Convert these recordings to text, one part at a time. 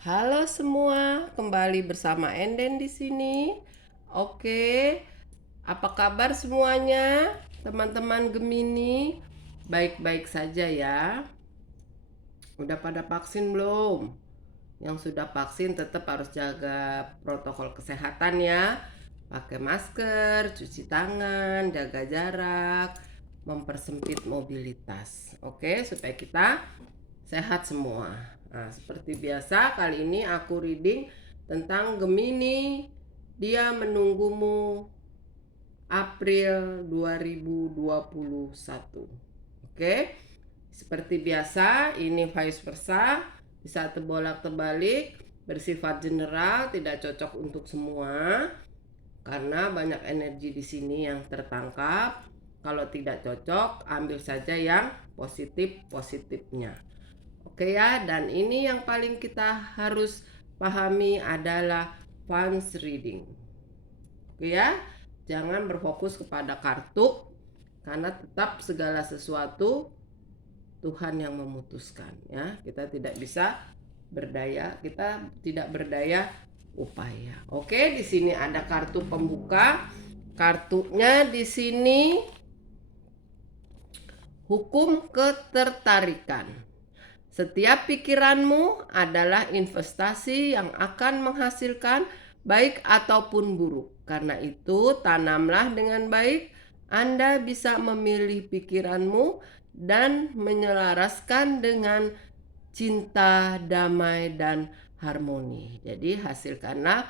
Halo semua, kembali bersama Enden di sini. Oke, apa kabar semuanya? Teman-teman Gemini, baik-baik saja ya. Udah pada vaksin belum? Yang sudah vaksin tetap harus jaga protokol kesehatan ya. Pakai masker, cuci tangan, jaga jarak, mempersempit mobilitas. Oke, supaya kita sehat semua. Nah, seperti biasa kali ini aku reading tentang Gemini. Dia menunggumu April 2021. Oke. Seperti biasa, ini vice versa, bisa terbolak-terbalik, bersifat general, tidak cocok untuk semua karena banyak energi di sini yang tertangkap. Kalau tidak cocok, ambil saja yang positif-positifnya. Oke ya, dan ini yang paling kita harus pahami adalah fans reading. Oke ya, jangan berfokus kepada kartu karena tetap segala sesuatu Tuhan yang memutuskan ya. Kita tidak bisa berdaya, kita tidak berdaya upaya. Oke, di sini ada kartu pembuka. Kartunya di sini hukum ketertarikan. Setiap pikiranmu adalah investasi yang akan menghasilkan baik ataupun buruk. Karena itu, tanamlah dengan baik. Anda bisa memilih pikiranmu dan menyelaraskan dengan cinta, damai, dan harmoni. Jadi, hasilkanlah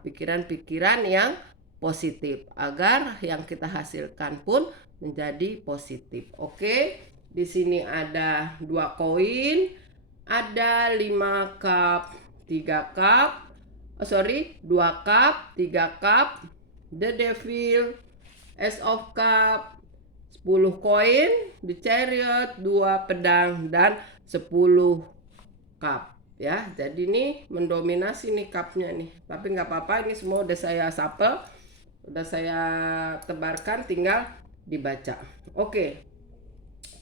pikiran-pikiran yang positif agar yang kita hasilkan pun menjadi positif. Oke. Di sini ada 2 koin, ada 5 cup, 3 cup, 2 cup, 3 cup, the devil, ace of cup, 10 koin, the chariot, 2 pedang, dan 10 cup ya. Jadi ini mendominasi nih cupnya nih. Tapi nggak apa-apa, ini semua udah saya shuffle, udah saya tebarkan, tinggal dibaca. Oke.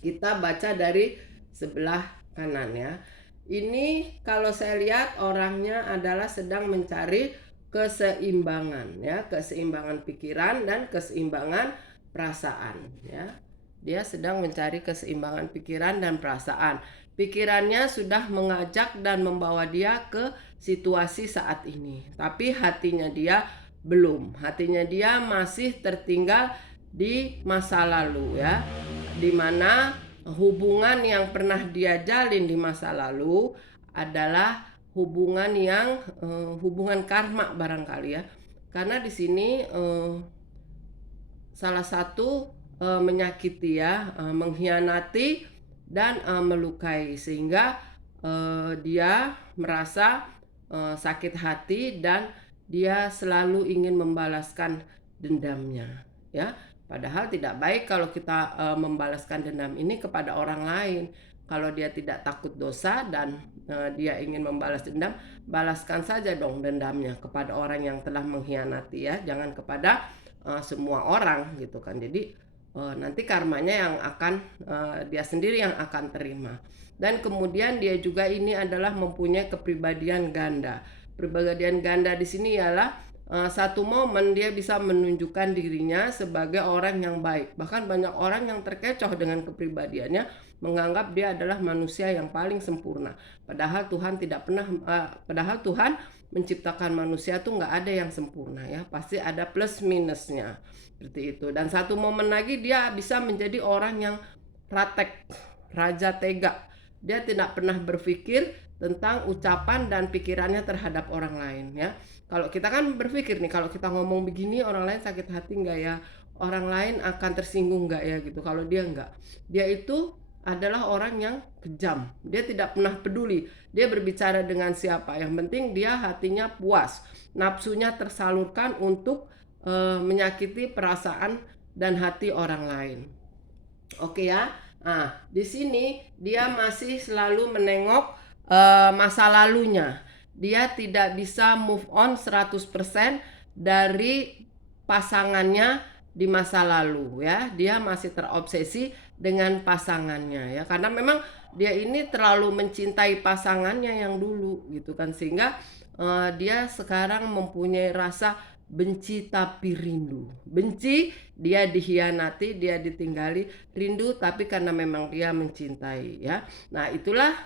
Kita baca dari sebelah kanan ya. Ini kalau saya lihat orangnya adalah sedang mencari keseimbangan ya, keseimbangan pikiran dan keseimbangan perasaan ya. Dia sedang mencari keseimbangan pikiran dan perasaan. Pikirannya sudah mengajak dan membawa dia ke situasi saat ini, tapi hatinya dia belum. Hatinya dia masih tertinggal di masa lalu ya, dimana hubungan yang pernah dia jalin di masa lalu adalah hubungan yang hubungan karma barangkali ya, karena di sini salah satu menyakiti ya, mengkhianati dan melukai sehingga dia merasa sakit hati dan dia selalu ingin membalaskan dendamnya ya. Padahal tidak baik kalau kita membalaskan dendam ini kepada orang lain. Kalau dia tidak takut dosa dan dia ingin membalas dendam, balaskan saja dong dendamnya kepada orang yang telah mengkhianati ya, jangan kepada semua orang gitu kan. Jadi nanti karmanya yang akan dia sendiri yang akan terima. Dan kemudian dia juga ini adalah mempunyai kepribadian ganda. Kepribadian ganda di sini ialah satu momen dia bisa menunjukkan dirinya sebagai orang yang baik. Bahkan banyak orang yang terkecoh dengan kepribadiannya, menganggap dia adalah manusia yang paling sempurna. Padahal Tuhan tidak pernah, padahal Tuhan menciptakan manusia tuh nggak ada yang sempurna ya. Pasti ada plus minusnya seperti itu. Dan satu momen lagi dia bisa menjadi orang yang pratek, raja tega. Dia tidak pernah berpikir tentang ucapan dan pikirannya terhadap orang lain ya. Kalau kita kan berpikir nih, kalau kita ngomong begini orang lain sakit hati nggak ya, orang lain akan tersinggung nggak ya gitu. Kalau dia nggak, dia itu adalah orang yang kejam. Dia tidak pernah peduli dia berbicara dengan siapa, yang penting dia hatinya puas, nafsunya tersalurkan untuk menyakiti perasaan dan hati orang lain. Oke ya. Nah, di sini dia masih selalu menengok masa lalunya. Dia tidak bisa move on 100% dari pasangannya di masa lalu ya. Dia masih terobsesi dengan pasangannya ya, karena memang dia ini terlalu mencintai pasangannya yang dulu gitu kan, sehingga dia sekarang mempunyai rasa benci tapi rindu. Benci dia dikhianati, dia ditinggali, rindu tapi karena memang dia mencintai ya. Nah, itulah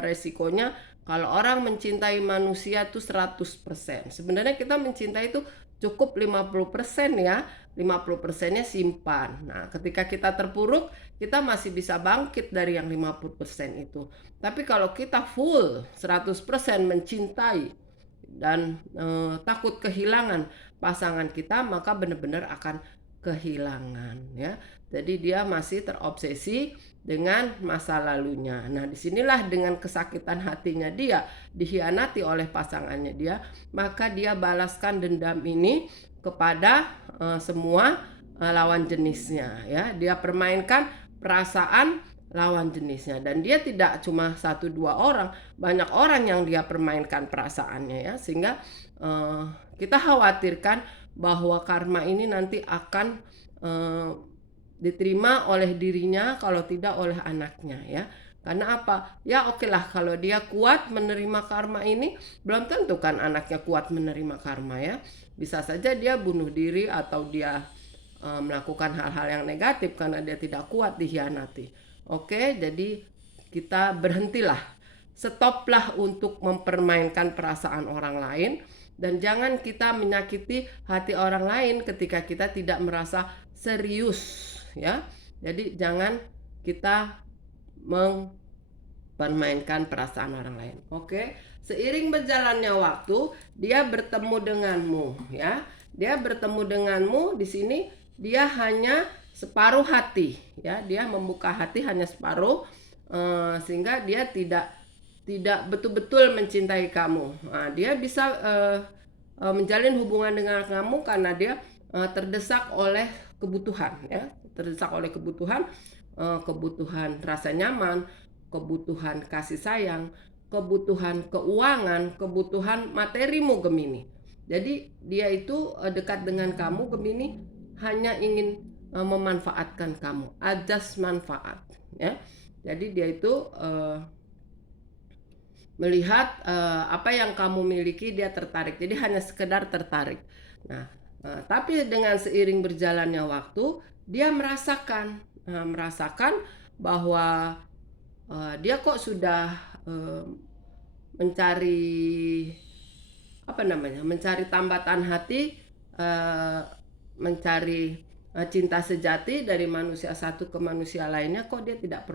resikonya kalau orang mencintai manusia tuh 100%. Sebenarnya kita mencintai itu cukup 50% ya. 50%-nya simpan. Nah, ketika kita terpuruk, kita masih bisa bangkit dari yang 50% itu. Tapi kalau kita full 100% mencintai dan takut kehilangan pasangan kita, maka benar-benar akan kehilangan ya. Jadi dia masih terobsesi dengan masa lalunya. Nah, disinilah dengan kesakitan hatinya dia dikhianati oleh pasangannya dia, maka dia balaskan dendam ini kepada semua lawan jenisnya ya. Dia permainkan perasaan lawan jenisnya, dan dia tidak cuma 1-2 orang, banyak orang yang dia permainkan perasaannya ya, sehingga kita khawatirkan bahwa karma ini nanti akan diterima oleh dirinya, kalau tidak oleh anaknya ya. Karena apa? Ya oke lah, kalau dia kuat menerima karma ini, belum tentu kan anaknya kuat menerima karma ya. Bisa saja dia bunuh diri atau dia melakukan hal-hal yang negatif karena dia tidak kuat dikhianati. Oke, jadi kita berhentilah, stoplah untuk mempermainkan perasaan orang lain, dan jangan kita menyakiti hati orang lain ketika kita tidak merasa serius ya. Jadi jangan kita mempermainkan perasaan orang lain. Oke, seiring berjalannya waktu, dia bertemu denganmu ya. Dia bertemu denganmu di sini, dia hanya separuh hati ya, dia membuka hati hanya separuh, sehingga dia tidak betul-betul mencintai kamu. Nah, dia bisa menjalin hubungan dengan kamu karena dia terdesak oleh kebutuhan ya, terdesak oleh kebutuhan, kebutuhan rasa nyaman, kebutuhan kasih sayang, kebutuhan keuangan, kebutuhan materimu Gemini. Jadi dia itu dekat dengan kamu Gemini hanya ingin memanfaatkan kamu, ajas manfaat ya. Jadi dia itu melihat apa yang kamu miliki, dia tertarik, jadi hanya sekedar tertarik. Nah, tapi dengan seiring berjalannya waktu, dia merasakan bahwa dia kok sudah mencari mencari tambatan hati, mencari cinta sejati dari manusia satu ke manusia lainnya, kok dia tidak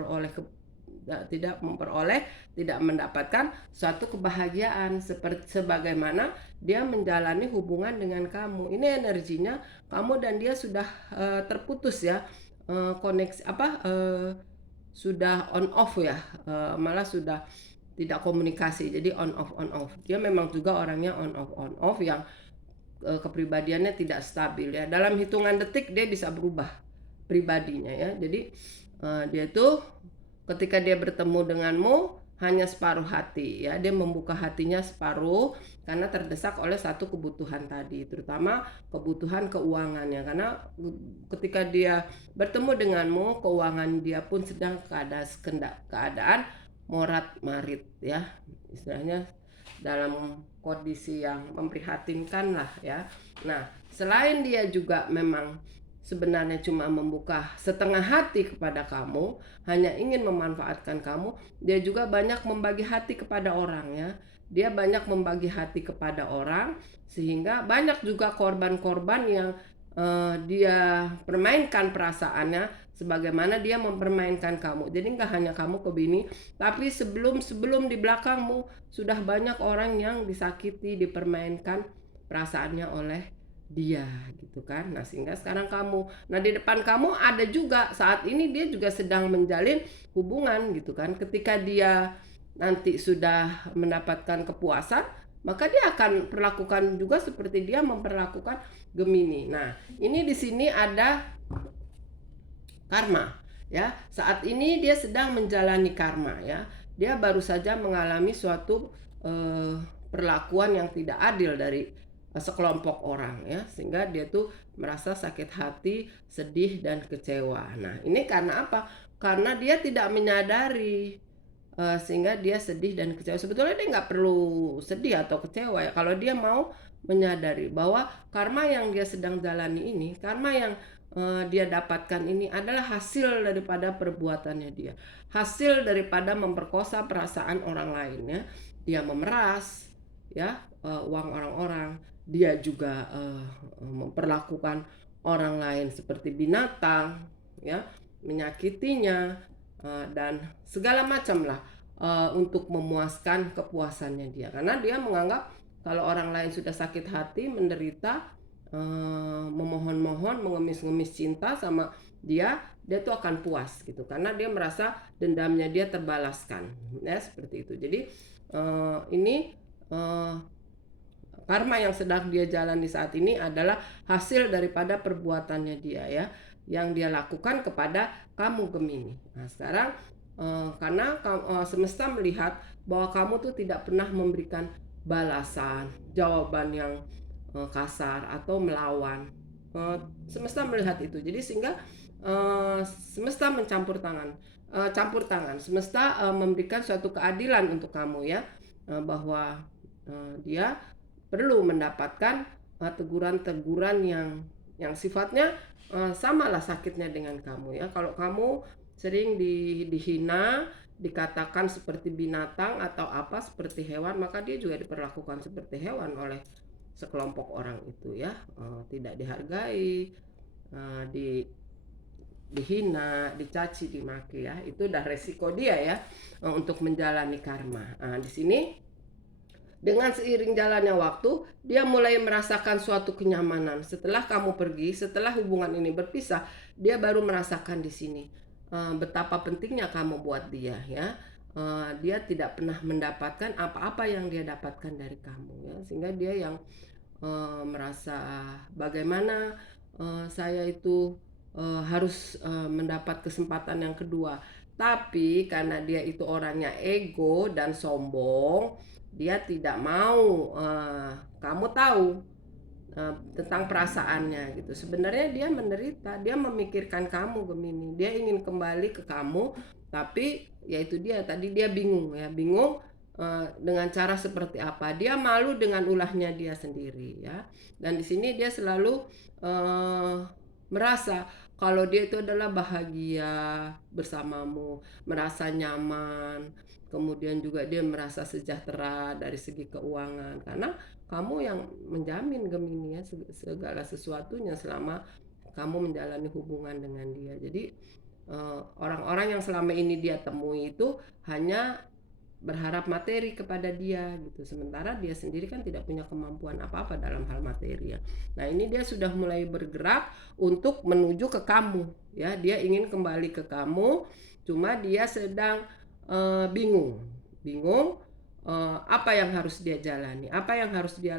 mendapatkan suatu kebahagiaan sebagaimana dia menjalani hubungan dengan kamu. Ini energinya kamu dan dia sudah terputus ya, koneksi sudah on off ya, malah sudah tidak komunikasi, jadi on off. Dia memang juga orangnya on off yang kepribadiannya tidak stabil ya. Dalam hitungan detik dia bisa berubah pribadinya ya. Jadi dia itu ketika dia bertemu denganmu hanya separuh hati ya, dia membuka hatinya separuh karena terdesak oleh satu kebutuhan tadi, terutama kebutuhan keuangannya. Karena ketika dia bertemu denganmu, keuangan dia pun sedang keadaan morat marit ya, istilahnya dalam kondisi yang memprihatinkan lah ya. Nah, selain dia juga memang sebenarnya cuma membuka setengah hati kepada kamu, hanya ingin memanfaatkan kamu, dia juga banyak membagi hati kepada orang ya. Dia banyak membagi hati kepada orang, sehingga banyak juga korban-korban yang dia permainkan perasaannya sebagaimana dia mempermainkan kamu. Jadi nggak hanya kamu Gemini, tapi sebelum di belakangmu sudah banyak orang yang disakiti, dipermainkan perasaannya oleh dia gitu kan. Nah, sehingga sekarang kamu, nah di depan kamu ada juga saat ini dia juga sedang menjalin hubungan gitu kan. Ketika dia nanti sudah mendapatkan kepuasan, maka dia akan perlakukan juga seperti dia memperlakukan Gemini. Nah, ini di sini ada karma ya. Saat ini dia sedang menjalani karma ya. Dia baru saja mengalami suatu perlakuan yang tidak adil dari sekelompok orang ya, sehingga dia tuh merasa sakit hati, sedih dan kecewa. Nah, ini karena apa? Karena dia tidak menyadari, sehingga dia sedih dan kecewa. Sebetulnya dia nggak perlu sedih atau kecewa ya, kalau dia mau menyadari bahwa karma yang dia sedang jalani ini, karma yang dia dapatkan ini adalah hasil daripada perbuatannya dia, hasil daripada memperkosa perasaan orang lain ya. Dia memeras ya uang orang-orang, dia juga memperlakukan orang lain seperti binatang ya, menyakitinya dan segala macam lah untuk memuaskan kepuasannya dia, karena dia menganggap kalau orang lain sudah sakit hati, menderita, memohon-mohon, mengemis-ngemis cinta sama dia tuh akan puas gitu, karena dia merasa dendamnya dia terbalaskan ya, seperti itu. Jadi ini karma yang sedang dia jalani saat ini adalah hasil daripada perbuatannya dia ya, yang dia lakukan kepada kamu Gemini. Nah sekarang karena semesta melihat bahwa kamu tuh tidak pernah memberikan balasan, jawaban yang kasar atau melawan. Semesta melihat itu, jadi sehingga semesta campur tangan. Semesta memberikan suatu keadilan untuk kamu ya, bahwa dia perlu mendapatkan teguran-teguran yang sifatnya samalah sakitnya dengan kamu ya. Kalau kamu sering dihina, dikatakan seperti binatang atau apa seperti hewan, maka dia juga diperlakukan seperti hewan oleh sekelompok orang itu ya, tidak dihargai, dihina, dicaci, dimaki ya. Itu udah resiko dia ya untuk menjalani karma. Nah, di sini dengan seiring jalannya waktu, dia mulai merasakan suatu kenyamanan. Setelah kamu pergi, setelah hubungan ini berpisah, dia baru merasakan di sini betapa pentingnya kamu buat dia ya. Dia tidak pernah mendapatkan apa-apa yang dia dapatkan dari kamu ya, sehingga dia yang merasa bagaimana saya itu harus mendapat kesempatan yang kedua. Tapi karena dia itu orangnya ego dan sombong, dia tidak mau kamu tahu tentang perasaannya gitu. Sebenarnya dia menderita, dia memikirkan kamu Gemini, dia ingin kembali ke kamu, tapi yaitu dia tadi dia bingung ya, bingung dengan cara seperti apa. Dia malu dengan ulahnya dia sendiri ya. Dan di sini dia selalu merasa kalau dia itu adalah bahagia bersamamu, merasa nyaman, kemudian juga dia merasa sejahtera dari segi keuangan, karena kamu yang menjamin Gemini ya segala sesuatunya selama kamu menjalani hubungan dengan dia. Jadi orang-orang yang selama ini dia temui itu hanya berharap materi kepada dia gitu, sementara dia sendiri kan tidak punya kemampuan apa-apa dalam hal materi ya. Nah ini dia sudah mulai bergerak untuk menuju ke kamu ya, dia ingin kembali ke kamu, cuma dia sedang bingung apa yang harus dia jalani, apa yang harus dia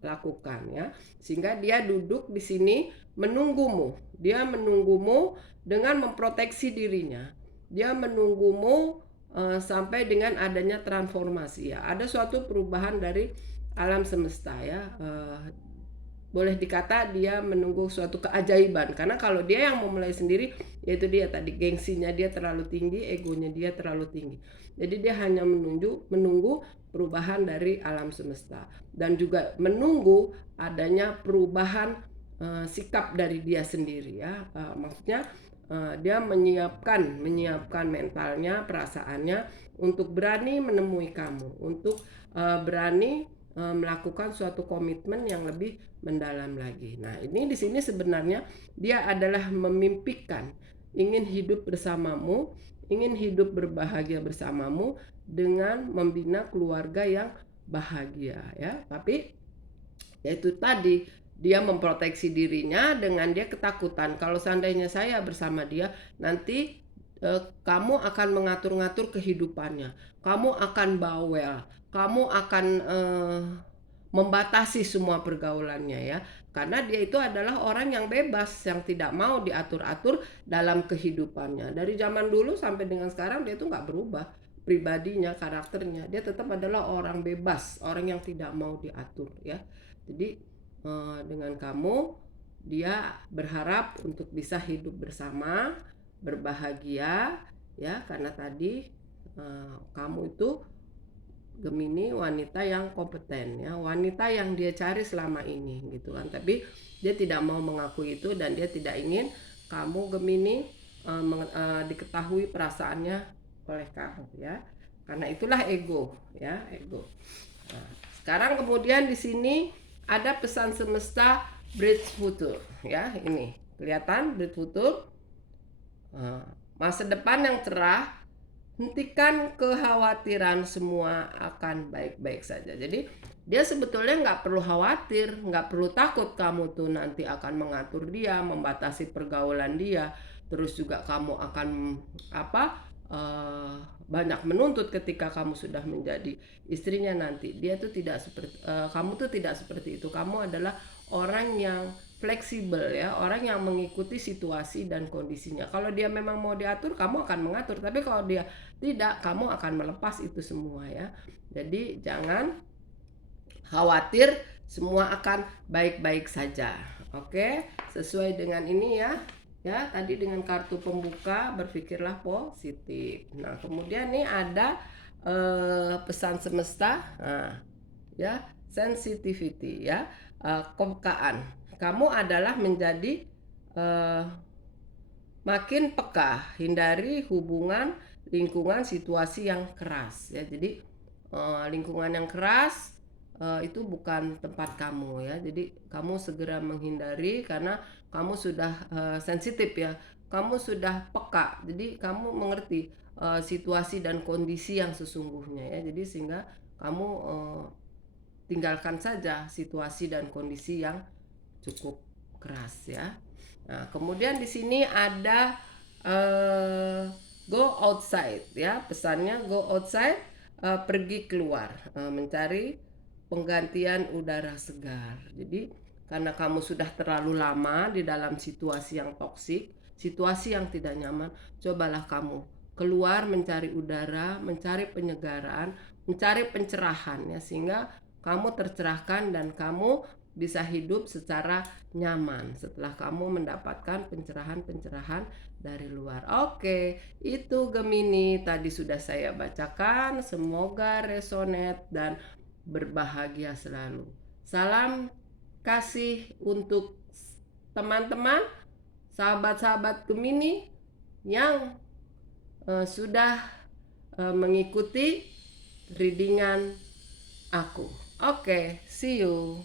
lakukan ya, sehingga dia duduk di sini menunggumu. Dia menunggumu dengan memproteksi dirinya, dia menunggumu sampai dengan adanya transformasi ya, ada suatu perubahan dari alam semesta ya. Boleh dikata dia menunggu suatu keajaiban, karena kalau dia yang memulai sendiri, yaitu dia tadi gengsinya dia terlalu tinggi, egonya dia terlalu tinggi. Jadi dia hanya menunggu perubahan dari alam semesta, dan juga menunggu adanya perubahan sikap dari dia sendiri ya. Maksudnya dia menyiapkan mentalnya, perasaannya untuk berani menemui kamu, untuk berani melakukan suatu komitmen yang lebih mendalam lagi. Nah, ini di sini sebenarnya dia adalah memimpikan ingin hidup bersamamu, ingin hidup berbahagia bersamamu dengan membina keluarga yang bahagia ya. Tapi yaitu tadi dia memproteksi dirinya dengan dia ketakutan kalau seandainya saya bersama dia nanti kamu akan mengatur-ngatur kehidupannya, kamu akan bawel, kamu akan membatasi semua pergaulannya ya, karena dia itu adalah orang yang bebas, yang tidak mau diatur-atur dalam kehidupannya. Dari zaman dulu sampai dengan sekarang dia itu nggak berubah, pribadinya, karakternya, dia tetap adalah orang bebas, orang yang tidak mau diatur ya. Jadi dengan kamu, dia berharap untuk bisa hidup bersama, berbahagia ya, karena tadi kamu itu Gemini wanita yang kompeten ya, wanita yang dia cari selama ini gitu kan. Tapi dia tidak mau mengakui itu dan dia tidak ingin kamu Gemini diketahui perasaannya oleh kamu ya. Karena itulah ego ya, ego. Nah, sekarang kemudian di sini ada pesan semesta Bridge Future ya, ini kelihatan Bridge Future. Masa depan yang cerah, hentikan kekhawatiran, semua akan baik-baik saja. Jadi dia sebetulnya nggak perlu khawatir, nggak perlu takut kamu tuh nanti akan mengatur dia, membatasi pergaulan dia, terus juga kamu akan banyak menuntut ketika kamu sudah menjadi istrinya nanti. Dia tuh tidak seperti kamu tuh tidak seperti itu. Kamu adalah orang yang fleksibel ya, orang yang mengikuti situasi dan kondisinya. Kalau dia memang mau diatur, kamu akan mengatur. Tapi kalau dia tidak, kamu akan melepas itu semua ya. Jadi jangan khawatir, semua akan baik-baik saja. Oke, sesuai dengan ini ya. Ya, tadi dengan kartu pembuka berpikirlah positif. Nah, kemudian nih ada pesan semesta. Nah, ya, sensitivity ya, kepekaan. Kamu adalah menjadi makin peka, hindari hubungan, lingkungan, situasi yang keras ya. Jadi lingkungan yang keras itu bukan tempat kamu ya. Jadi kamu segera menghindari karena kamu sudah sensitif ya. Kamu sudah peka. Jadi kamu mengerti situasi dan kondisi yang sesungguhnya ya. Jadi sehingga kamu tinggalkan saja situasi dan kondisi yang cukup keras ya. Nah, kemudian di sini ada go outside ya, pesannya go outside, pergi keluar, mencari penggantian udara segar. Jadi karena kamu sudah terlalu lama di dalam situasi yang toksik, situasi yang tidak nyaman, cobalah kamu keluar mencari udara, mencari penyegaran, mencari pencerahan ya, sehingga kamu tercerahkan dan kamu bisa hidup secara nyaman setelah kamu mendapatkan pencerahan-pencerahan dari luar. Oke, itu Gemini tadi sudah saya bacakan. Semoga resonate dan berbahagia selalu. Salam kasih untuk teman-teman, sahabat-sahabat Gemini yang sudah mengikuti readingan aku. Oke, see you.